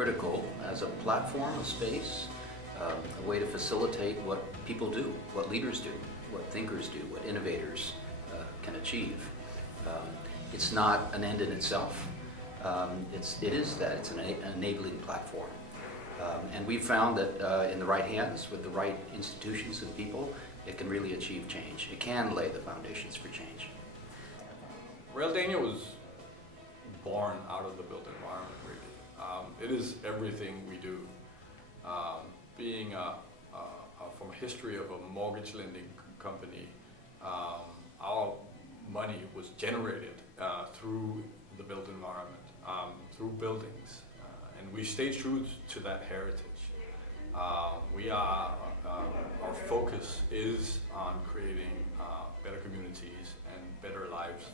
critical as a platform, a space, a way to facilitate what people do, what leaders do, what thinkers do, what innovators can achieve. It's not an end in itself. It's an enabling platform. And we've found that in the right hands, with the right institutions and people, it can really achieve change. It can lay the foundations for change. Realdania was born out of the built environment, really. It is everything we do. Being from a history of a mortgage lending company, our money was generated through the built environment, through buildings, and we stay true to that heritage. Our focus is on creating better communities and better lives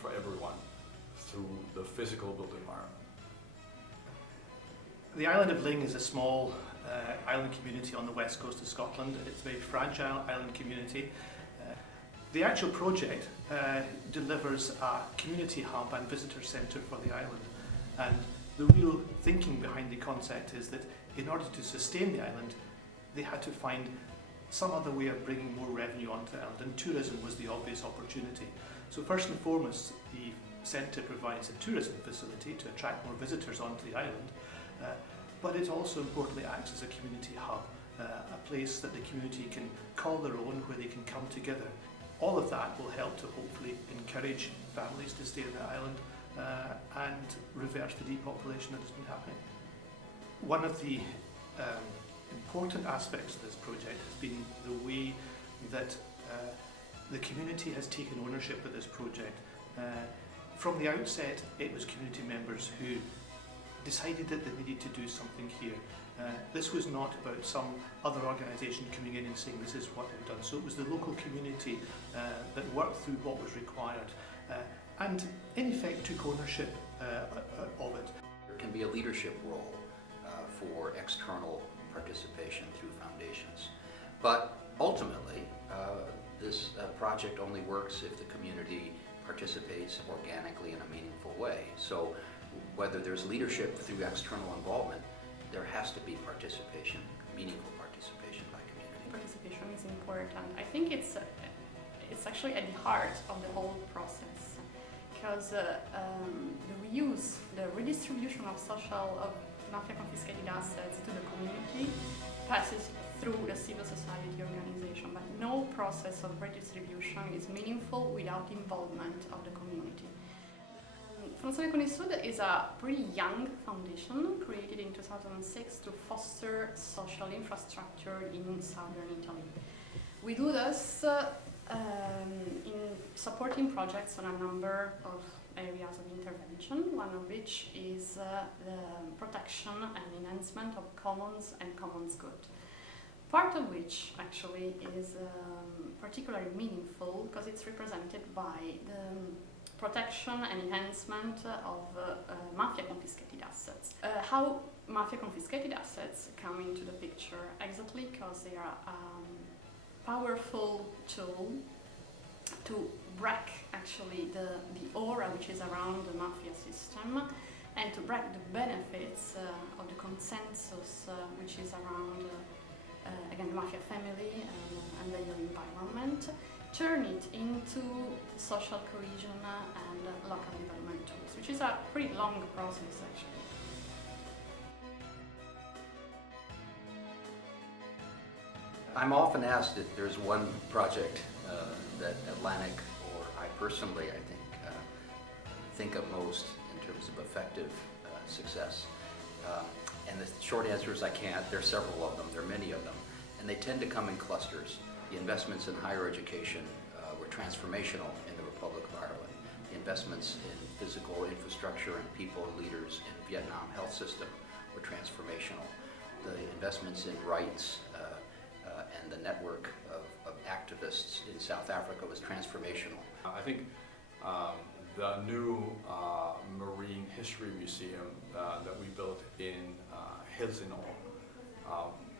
for everyone through the physical built environment. The island of Ling is a small island community on the west coast of Scotland. It's a very fragile island community. The actual project delivers a community hub and visitor centre for the island. And the real thinking behind the concept is that in order to sustain the island, they had to find some other way of bringing more revenue onto the island, and tourism was the obvious opportunity. So first and foremost, the centre provides a tourism facility to attract more visitors onto the island, but it also importantly acts as a community hub, a place that the community can call their own, where they can come together. All of that will help to hopefully encourage families to stay on the island and reverse the depopulation that has been happening. One of the important aspects of this project has been the way that the community has taken ownership of this project. From the outset, it was community members who decided that they needed to do something here. This was not about some other organisation coming in and saying this is what they've done. So it was the local community that worked through what was required and in effect took ownership of it. There can be a leadership role for external participation through foundations. But ultimately, this project only works if the community participates organically in a meaningful way. So whether there's leadership through external involvement, there has to be participation, meaningful participation by community. Participation is important. I think it's actually at the heart of the whole process, because the reuse, the redistribution of mafia confiscated assets to the community passes through the civil society organization, but no process of redistribution is meaningful without involvement of the community. Philanthropy con il Sud is a pretty young foundation created in 2006 to foster social infrastructure in southern Italy. We do this in supporting projects on a number of areas of intervention, one of which is the protection and enhancement of commons and commons good. Part of which actually is particularly meaningful because it's represented by the protection and enhancement of mafia confiscated assets. How mafia confiscated assets come into the picture? Exactly because they are a powerful tool to break actually the aura which is around the mafia system and to break the benefits of the consensus which is around again the mafia family and their environment, turn it into social cohesion and local development tools, which is a pretty long process actually. I'm often asked if there's one project that Atlantic or I personally, think of most in terms of effective success. And the short answer is I can't. There are several of them. There are many of them. And they tend to come in clusters. The investments in higher education were transformational in the Republic of Ireland. The investments in physical infrastructure and people and leaders in Vietnam health system were transformational. The investments in rights and the network of activists in South Africa was transformational. I think the new Marine History Museum that we built in Helsinki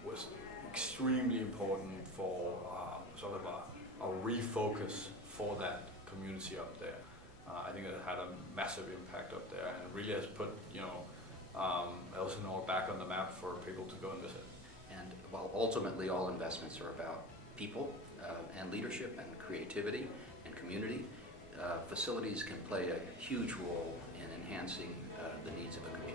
was extremely important for sort of a refocus for that community up there. I think it had a massive impact up there, and it really has put Elsinore back on the map for people to go and visit. And while ultimately all investments are about people and leadership and creativity and community, facilities can play a huge role in enhancing the needs of a community.